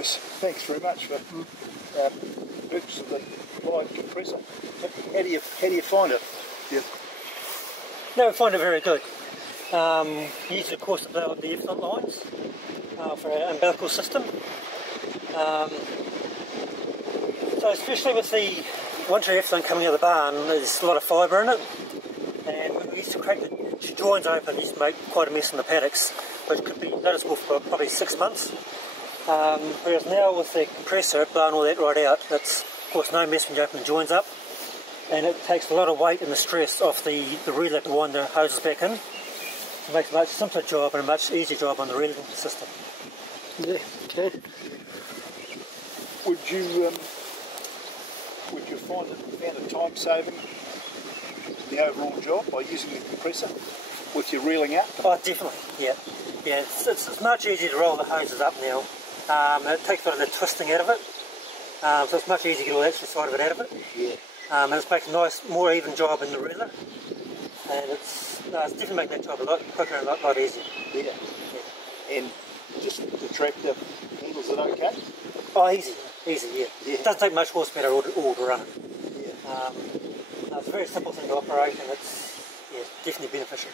Bruce, thanks very much for purchase of the live compressor. How do you find it? No, I find it very good. Use it, of course, to blow up the effluent lines for our umbilical system. So especially with the winter effluent coming out of the barn, there's a lot of fibre in it, and when we used to crack the joins open, it used to make quite a mess in the paddocks, which could be noticeable for probably 6 months. Whereas now with the compressor blowing all that right out, it's of course no mess when you open the joins up, and it takes a lot of weight and the stress off the reeler to wind the hoses back in. It makes a much simpler job and a much easier job on the reeling system. Yeah, okay. Would you find a time saving the overall job by using the compressor with your reeling out? Oh, definitely, yeah. Yeah, it's much easier to roll the hoses up now. It takes a bit of the twisting out of it, so it's much easier to get all the extra side of it out of it. Yeah. And it's making a nice, more even job in the reeler, and it's definitely making that job a lot quicker and a lot easier. Yeah. Yeah. And just the tractor handles it okay? Oh, easy, yeah. Yeah. It doesn't take much horsepower at all to run it. Yeah. It's a very simple thing to operate, and it's definitely beneficial.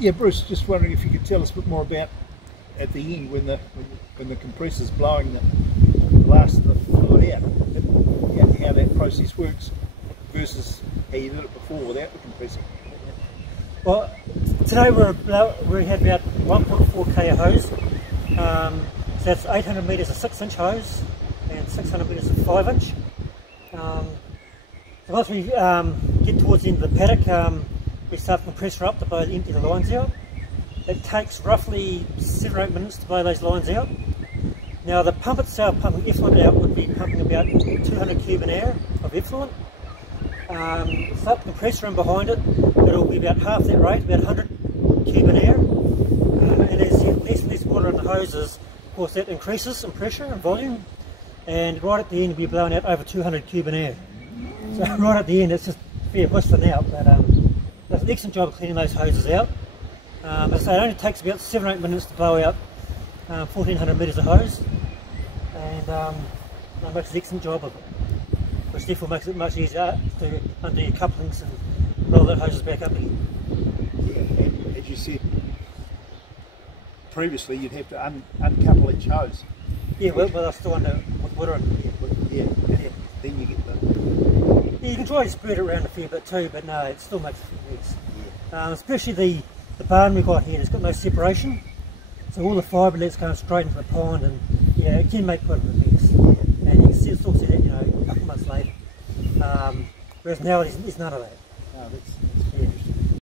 Yeah, Bruce, just wondering if you could tell us a bit more about at the end when the compressor's blowing the last of the fluid out, how that process works versus how you did it before without the compressor. Well, today we had about 1.4k of hose, so that's 800 metres of 6-inch hose and 600 metres of 5-inch. So once we get towards the end of the paddock, we start the compressor up to empty the lines out. It takes roughly 7 or 8 minutes to blow those lines out. Now the pump itself, pumping effluent out, would be pumping about 200 cube an hour of effluent. Start the compressor in behind it, it'll be about half that rate, about 100 cube an hour. And as you get less and less water in the hoses, of course that increases in pressure and volume. And right at the end, we'll be blowing out over 200 cube an hour. So right at the end, it's just fair whistling out, but does an excellent job of cleaning those hoses out. As I say, it only takes about 7 or 8 minutes to blow out 1400 metres of hose, and it makes an excellent job of it, which therefore makes it much easier to undo your couplings and roll those hoses back up again. Yeah, and as you said previously, you'd have to uncouple each hose. Yeah, well they're still under with water in them. Yeah. Then you get the... Yeah, you can try to spread it around a fair bit too, but no, it still makes a few mess. Yeah. Especially the barn we've got here, it's got no separation, so all the fibre lets go straight into the pond, and yeah, it can make quite a bit of mess. Yeah. And you can still see that, a couple of months later. Whereas now there's none of that. No, that's